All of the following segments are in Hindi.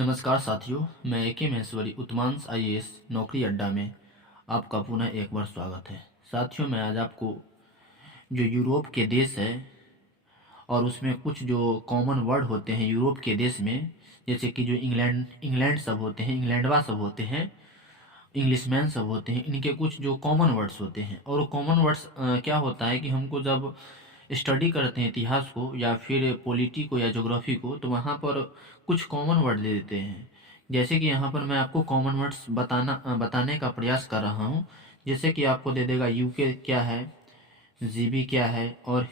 नमस्कार साथियों, मैं ए के महेश्वरी उत्मांश आईएएस नौकरी अड्डा में आपका पुनः एक बार स्वागत है। साथियों, मैं आज आपको जो यूरोप के देश है और उसमें कुछ जो कॉमन वर्ड होते हैं यूरोप के देश में, जैसे कि जो इंग्लैंड सब होते हैं, इंग्लैंडवा सब होते हैं, इंग्लिशमैन सब होते हैं, इनके कुछ जो कॉमन वर्ड्स होते हैं। और वो कॉमन वर्ड्स क्या होता है कि हमको जब स्टडी करते हैं इतिहास को या फिर पॉलिटी को या ज्योग्राफी को, तो वहाँ पर कुछ कॉमन वर्ड दे देते हैं। जैसे कि यहाँ पर मैं आपको कॉमन वर्ड्स बताने का प्रयास कर रहा हूँ। जैसे कि आपको दे देगा यूके क्या है, जीबी क्या है और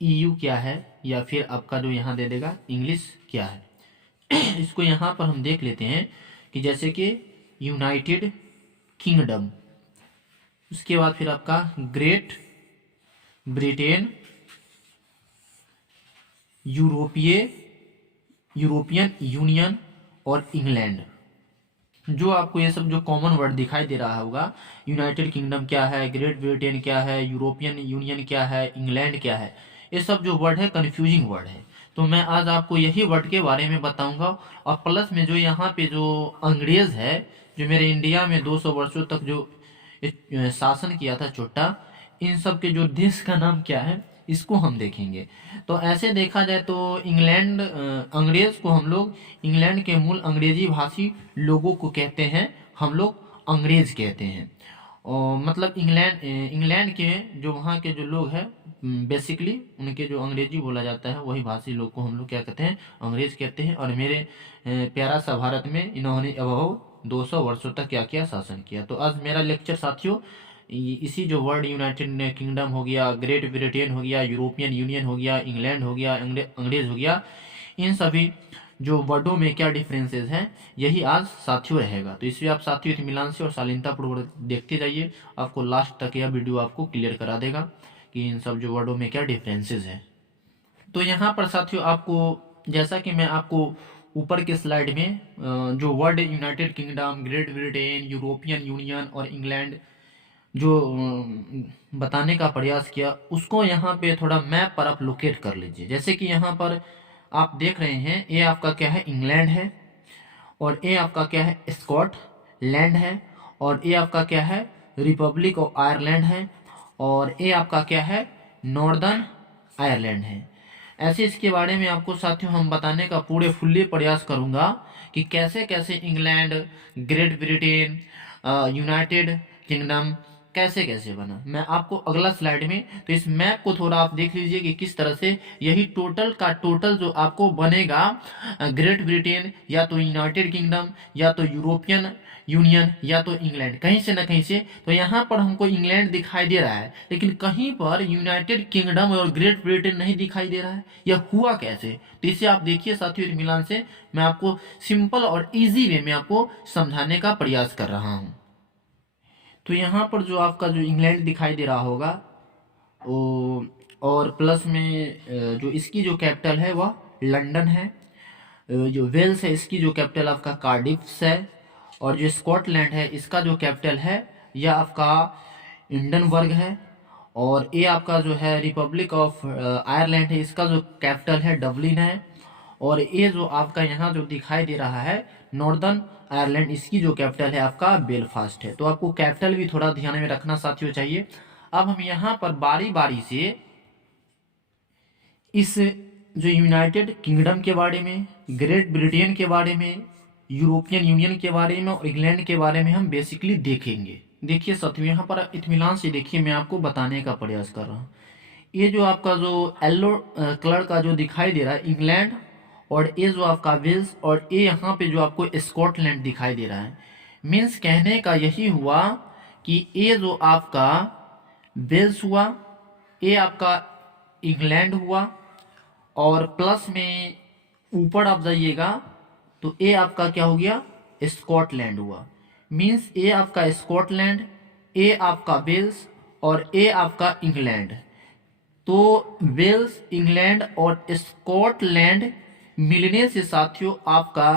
ईयू क्या है, या फिर आपका जो यहाँ दे देगा इंग्लिश क्या है। इसको यहाँ पर हम देख लेते हैं कि जैसे कि यूनाइटेड किंगडम, उसके बाद फिर आपका ग्रेट ब्रिटेन, यूरोपियन यूनियन और इंग्लैंड। जो आपको ये सब जो कॉमन वर्ड दिखाई दे रहा होगा, यूनाइटेड किंगडम क्या है, ग्रेट ब्रिटेन क्या है, यूरोपियन यूनियन क्या है, इंग्लैंड क्या है, ये सब जो वर्ड है कन्फ्यूजिंग वर्ड है। तो मैं आज आपको यही वर्ड के बारे में बताऊंगा। और प्लस में जो यहाँ पे जो अंग्रेज है, जो मेरे इंडिया में 200 वर्षों तक जो शासन किया था छोटा, इन सब के जो देश का नाम क्या है इसको हम देखेंगे। तो ऐसे देखा जाए तो अंग्रेज को हम लोग, इंग्लैंड के मूल अंग्रेजी भाषी लोगों को कहते हैं, हम लोग अंग्रेज कहते हैं। और मतलब इंग्लैंड के जो वहाँ के जो लोग हैं, बेसिकली उनके जो अंग्रेजी बोला जाता है वही भाषी लोग को हम लोग क्या कहते हैं, अंग्रेज कहते हैं। और मेरे प्यारा सा भारत में इन्होंने अबव 200 वर्षों तक क्या किया, शासन किया। तो आज मेरा लेक्चर साथियों इसी जो वर्ड यूनाइटेड किंगडम हो गया, ग्रेट ब्रिटेन हो गया, यूरोपियन यूनियन हो गया, इंग्लैंड हो गया, अंग्रेज हो गया, इन सभी जो वर्डों में क्या डिफरेंसेस हैं, यही आज साथियों रहेगा। तो इसलिए आप साथियों इत्मीनान से और शालीनतापूर्वक देखते जाइए, आपको लास्ट तक यह वीडियो आपको क्लियर करा देगा कि इन सब जो वर्डों में क्या डिफरेंसेस हैं। तो यहाँ पर साथियों आपको, जैसा कि मैं आपको ऊपर के स्लाइड में जो word United Kingdom, Great Britain, European union और इंग्लैंड जो बताने का प्रयास किया, उसको यहाँ पे थोड़ा मैप पर आप लोकेट कर लीजिए। जैसे कि यहाँ पर आप देख रहे हैं, ये आपका क्या है, इंग्लैंड है, और ये आपका क्या है, स्कॉटलैंड है, और ये आपका क्या है, रिपब्लिक ऑफ आयरलैंड है, और ये आपका क्या है, नॉर्दर्न आयरलैंड है। ऐसे इसके बारे में आपको साथियों हम बताने का पूरे फुल्ली प्रयास करूंगा कि कैसे कैसे England, great Britain, United kingdom कैसे कैसे बना। मैं आपको अगला स्लाइड में, तो इस मैप को थोड़ा आप देख लीजिए कि किस तरह से यही टोटल का टोटल जो आपको बनेगा, ग्रेट ब्रिटेन या तो यूनाइटेड किंगडम या तो यूरोपियन यूनियन या तो इंग्लैंड, कहीं से ना कहीं से। तो यहाँ पर हमको इंग्लैंड दिखाई दे रहा है, लेकिन कहीं पर यूनाइटेड किंगडम और ग्रेट ब्रिटेन नहीं दिखाई दे रहा है। यह हुआ कैसे? तो इसे आप देखिए साथियों, मिलान से मैं आपको सिंपल और इजी वे में आपको समझाने का प्रयास कर रहा हूँ। तो यहाँ पर जो आपका जो इंग्लैंड दिखाई दे रहा होगा वो, और प्लस में जो इसकी जो कैपिटल है वह लंदन है। जो वेल्स है इसकी जो कैपिटल आपका कार्डिफ है, और जो स्कॉटलैंड है इसका जो कैपिटल है यह आपका एडिनबर्ग है, और ये आपका जो है रिपब्लिक ऑफ आयरलैंड है, इसका जो कैपिटल है डबलिन है, और ये जो आपका यहाँ जो दिखाई दे रहा है नॉर्दर्न आयरलैंड, इसकी जो कैपिटल है आपका बेलफास्ट है। तो आपको कैपिटल भी थोड़ा ध्यान में रखना साथियों चाहिए। अब हम यहाँ पर बारी बारी से इस जो यूनाइटेड किंगडम के बारे में, ग्रेट ब्रिटेन के बारे में, यूरोपियन यूनियन के बारे में और इंग्लैंड के बारे में हम बेसिकली देखेंगे। देखिए साथियों, यहाँ पर इत्मीनान से देखिए, मैं आपको बताने का प्रयास कर रहा हूँ। ये जो आपका जो येलो कलर का जो दिखाई दे रहा है इंग्लैंड, और ये जो आपका वेल्स, और ये यहाँ पे जो आपको स्कॉटलैंड दिखाई दे रहा है, मीन्स कहने का यही हुआ कि ये जो आपका वेल्स हुआ, ये आपका इंग्लैंड हुआ, और प्लस में ऊपर आप जाइएगा तो ये आपका क्या हो गया, स्कॉटलैंड हुआ। मीन्स ये आपका स्कॉटलैंड, ये आपका वेल्स और ये आपका इंग्लैंड। तो वेल्स, इंग्लैंड और स्कॉटलैंड मिलने से साथियों आपका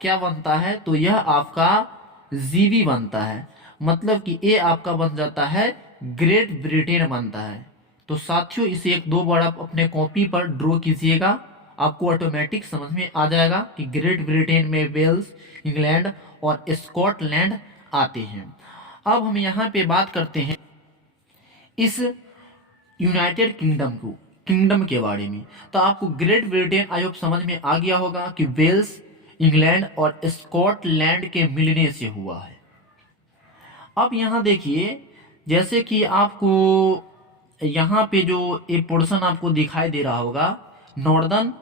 क्या बनता है, तो यह आपका जीबी बनता है। मतलब कि ये आपका बन जाता है ग्रेट ब्रिटेन बनता है। तो साथियों इसे एक दो बार आप अपने कॉपी पर ड्रॉ कीजिएगा आपको ऑटोमेटिक समझ में आ जाएगा कि ग्रेट ब्रिटेन में वेल्स, इंग्लैंड और स्कॉटलैंड आते हैं। अब हम यहाँ पे बात करते हैं इस यूनाइटेड किंगडम के बारे में। तो आपको ग्रेट ब्रिटेन आई होप समझ में आ गया होगा कि वेल्स, इंग्लैंड और स्कॉटलैंड के मिलने से हुआ है। अब यहाँ देखिए, जैसे कि आपको यहाँ पे जो एक पोर्शन आपको दिखाई दे रहा होगा, नॉर्दर्न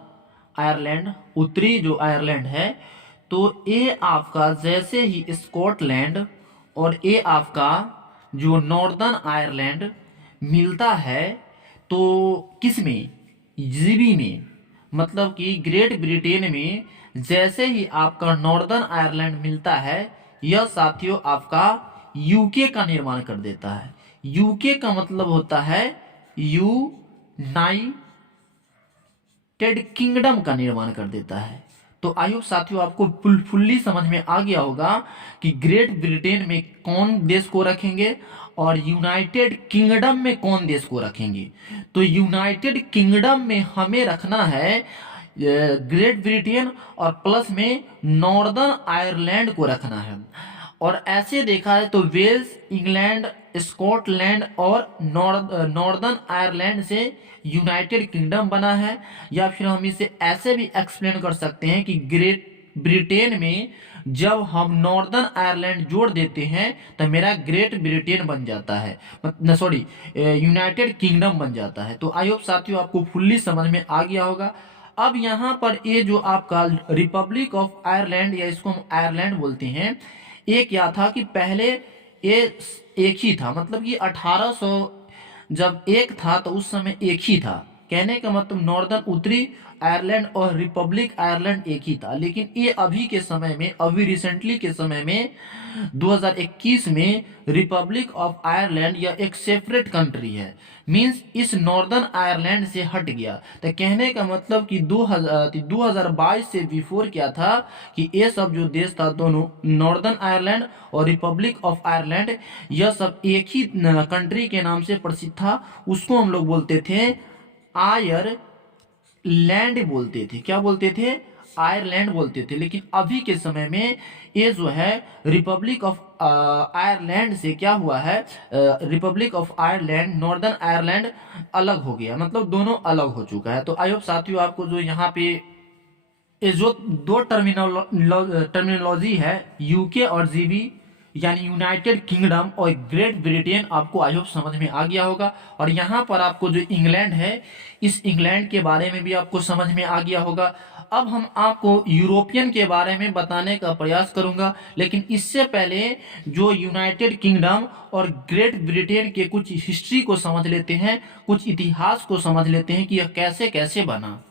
आयरलैंड, उत्तरी जो आयरलैंड है, तो ये आपका जैसे ही स्कॉटलैंड और ये आपका जो नॉर्दर्न आयरलैंड मिलता है तो किस में, जीबी में, मतलब कि ग्रेट ब्रिटेन में जैसे ही आपका नॉर्दर्न आयरलैंड मिलता है, यह साथियों आपका यूके का निर्माण कर देता है। यूके का मतलब होता है यूनाइटेड किंगडम का निर्माण कर देता है। तो आई होप साथियों आपको फुल्ली समझ में आ गया होगा कि ग्रेट ब्रिटेन में कौन देश को रखेंगे और यूनाइटेड किंगडम में कौन देश को रखेंगे। तो यूनाइटेड किंगडम में हमें रखना है ग्रेट ब्रिटेन और प्लस में नॉर्दर्न आयरलैंड को रखना है। और ऐसे देखा है तो वेल्स, इंग्लैंड, स्कॉटलैंड और नॉर्दर्न आयरलैंड से यूनाइटेड किंगडम बना है। या फिर हम इसे ऐसे भी एक्सप्लेन कर सकते हैं कि ग्रेट ब्रिटेन में जब हम नॉर्दर्न आयरलैंड जोड़ देते हैं तो मेरा ग्रेट ब्रिटेन बन जाता है, सॉरी यूनाइटेड किंगडम बन जाता है। तो आई होप साथियों आपको फुल्ली समझ में आ गया होगा। अब यहाँ पर ये जो आपका रिपब्लिक ऑफ आयरलैंड या इसको हम आयरलैंड बोलते हैं, ये क्या था कि पहले ये एक ही था, मतलब कि 1800 जब एक था तो उस समय एक ही था। कहने का मतलब नॉर्दर्न उत्तरी आयरलैंड और रिपब्लिक आयरलैंड एक ही था। लेकिन ये अभी के समय में, अभी रिसेंटली के समय में 2021 में रिपब्लिक ऑफ आयरलैंड या एक सेपरेट कंट्री है, मींस इस नॉर्दर्न आयरलैंड से हट गया। तो कहने का मतलब कि 2022 से बिफोर क्या था कि ये सब जो देश था, दोनों नॉर्दर्न आयरलैंड और रिपब्लिक ऑफ आयरलैंड, यह सब एक ही कंट्री के नाम से प्रसिद्ध था। उसको हम लोग बोलते थे आयरलैंड बोलते थे। क्या बोलते थे? आयरलैंड बोलते थे। लेकिन अभी के समय में ये जो है रिपब्लिक ऑफ आयरलैंड से क्या हुआ है, Republic of Ireland, northern Ireland अलग हो गया, मतलब दोनों अलग हो चुका है। तो आई होप साथियों आपको जो यहाँ पे ये जो दो टर्मिनोलॉजी है, यूके और जीबी यानी यूनाइटेड किंगडम और ग्रेट ब्रिटेन, आपको आई होप समझ में आ गया होगा। और यहाँ पर आपको जो इंग्लैंड है, इस इंग्लैंड के बारे में भी आपको समझ में आ गया होगा। अब हम आपको यूरोपियन के बारे में बताने का प्रयास करूंगा, लेकिन इससे पहले जो यूनाइटेड किंगडम और ग्रेट ब्रिटेन के कुछ हिस्ट्री को समझ लेते हैं, कुछ इतिहास को समझ लेते हैं कि यह कैसे कैसे बना।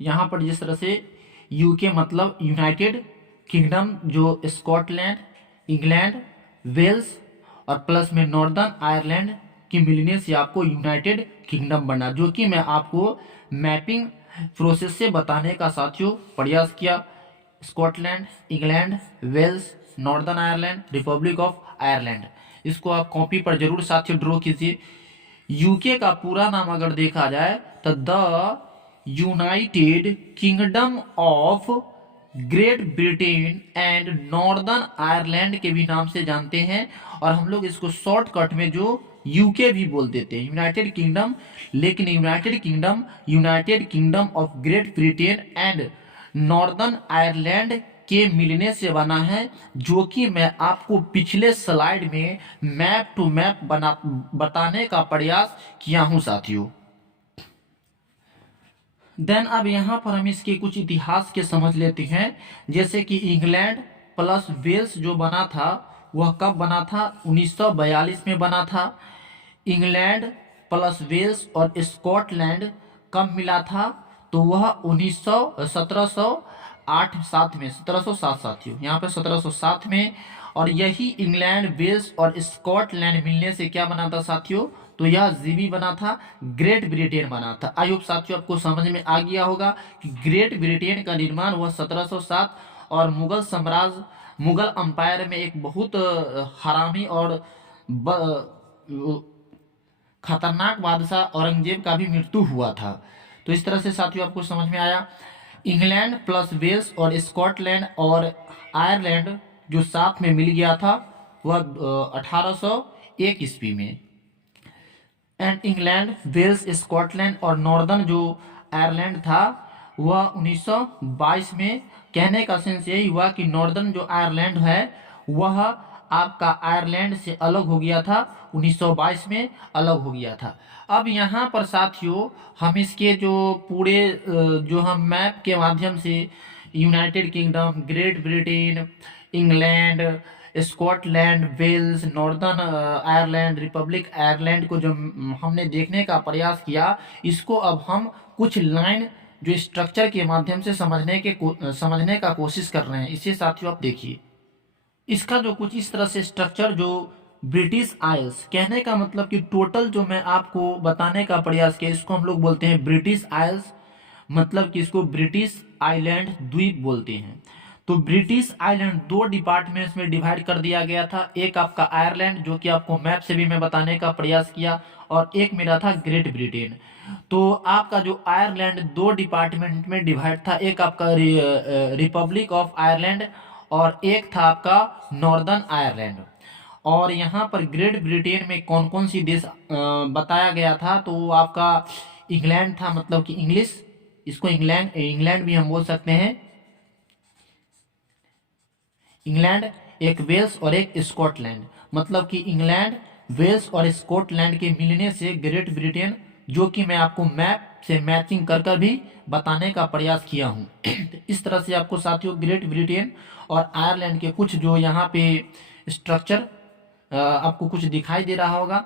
यहाँ पर जिस तरह से यूके मतलब यूनाइटेड किंगडम, जो स्कॉटलैंड, इंग्लैंड, वेल्स और प्लस में नॉर्दर्न आयरलैंड की मिलने से आपको यूनाइटेड किंगडम बना, जो कि मैं आपको मैपिंग प्रोसेस से बताने का साथियों प्रयास किया। Scotland, England, Wales, Northern Ireland, Republic of Ireland, इसको आप कॉपी पर जरूर साथियों ड्रॉ कीजिए। यूके का पूरा नाम अगर देखा जाए तो the United kingdom of great Britain and northern Ireland के भी नाम से जानते हैं, और हम लोग इसको शॉर्टकट में जो यूके भी बोल देते हैं, यूनाइटेड किंगडम। लेकिन United kingdom of great Britain and northern Ireland के मिलने से बना है, जो कि मैं आपको पिछले स्लाइड में मैप टू मैप बताने का प्रयास किया हूं साथियों। देन अब यहाँ पर हम इसके कुछ इतिहास के समझ लेते हैं। जैसे कि इंग्लैंड प्लस वेल्स जो बना था वह कब बना था? 1942 में बना था। इंग्लैंड प्लस वेल्स और स्कॉटलैंड कब मिला था? तो वह 1707 में, 1707 साथियों, यहाँ पे 1707 में। और यही इंग्लैंड, वेल्स और स्कॉटलैंड मिलने से क्या बना था साथियों? तो यह जीबी बना था, ग्रेट ब्रिटेन बना था। आई होप साथियों आपको समझ में आ गया होगा कि ग्रेट ब्रिटेन का निर्माण हुआ 1707, और मुगल साम्राज्य, मुगल अंपायर में एक बहुत हरामी और खतरनाक बादशाह औरंगजेब का भी मृत्यु हुआ था। तो इस तरह से साथियों आपको समझ में आया। इंग्लैंड प्लस वेल्स और स्कॉटलैंड और आयरलैंड जो साथ में मिल गया था वह 1801 ईस्वी में। एंड इंग्लैंड, वेल्स, स्कॉटलैंड और नॉर्दर्न जो आयरलैंड था वह 1922 में। कहने का सेंस यही हुआ कि नॉर्दर्न जो आयरलैंड है वह आपका आयरलैंड से अलग हो गया था, 1922 में अलग हो गया था। अब यहाँ पर साथियों हम इसके जो पूरे जो हम मैप के माध्यम से United Kingdom, Great Britain, England, Scotland, Wales, Northern Ireland, Republic Ireland को जो हमने देखने का प्रयास किया, इसको अब हम कुछ लाइन जो स्ट्रक्चर के माध्यम से समझने का कोशिश कर रहे हैं। इसे साथियों आप देखिए, इसका जो कुछ इस तरह से स्ट्रक्चर जो ब्रिटिश आइल्स, कहने का मतलब कि टोटल जो मैं आपको बताने का प्रयास किया इसको हम लोग बोलते हैं ब्रिटिश आइल्स, मतलब कि इसको ब्रिटिश आइलैंड द्वीप बोलते हैं। तो ब्रिटिश आइलैंड दो डिपार्टमेंट्स में डिवाइड कर दिया गया था, एक आपका आयरलैंड जो कि आपको मैप से भी मैं बताने का प्रयास किया, और एक मेरा था ग्रेट ब्रिटेन। तो आपका जो आयरलैंड दो डिपार्टमेंट में डिवाइड था, एक आपका रिपब्लिक ऑफ आयरलैंड और एक था आपका नॉर्दर्न आयरलैंड। और यहाँ पर ग्रेट ब्रिटेन में कौन कौन सी देश बताया गया था, तो आपका इंग्लैंड था, मतलब कि इंग्लिश, इसको इंग्लैंड भी हम बोल सकते हैं। इंग्लैंड, एक वेल्स और एक स्कॉटलैंड, मतलब कि इंग्लैंड, वेल्स और स्कॉटलैंड के मिलने से ग्रेट ब्रिटेन, जो कि मैं आपको मैप से मैचिंग कर कर भी बताने का प्रयास किया हूँ। इस तरह से आपको साथियों ग्रेट ब्रिटेन और आयरलैंड के कुछ जो यहाँ पे स्ट्रक्चर आपको कुछ दिखाई दे रहा होगा।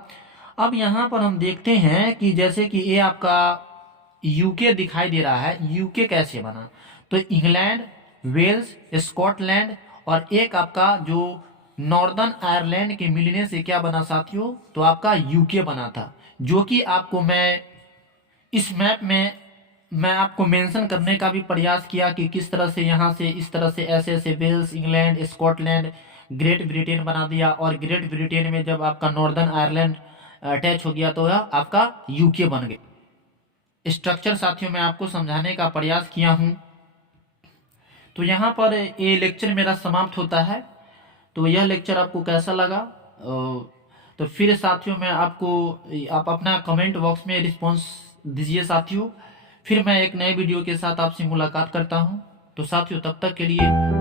अब यहाँ पर हम देखते हैं कि जैसे कि ये आपका यूके दिखाई दे रहा है, यूके कैसे बना, तो इंग्लैंड, वेल्स, स्कॉटलैंड और एक आपका जो नॉर्दर्न आयरलैंड के मिलने से क्या बना साथियों, तो आपका यूके बना था, जो कि आपको मैं इस मैप में मैं आपको मेंशन करने का भी प्रयास किया कि किस तरह से यहाँ से इस तरह से ऐसे ऐसे Wales, England, Scotland, Great Britain बना दिया, और ग्रेट ब्रिटेन में जब आपका नॉर्दर्न आयरलैंड अटैच हो गया तो यह आपका यूके बन गया। स्ट्रक्चर साथियों मैं आपको समझाने का प्रयास किया हूँ। तो यहाँ पर ये लेक्चर मेरा समाप्त होता है। तो यह लेक्चर आपको कैसा लगा, तो फिर साथियों मैं आप अपना कमेंट बॉक्स में रिस्पॉन्स दीजिए साथियों। फिर मैं एक नए वीडियो के साथ आपसे मुलाकात करता हूँ। तो साथियों तब तक के लिए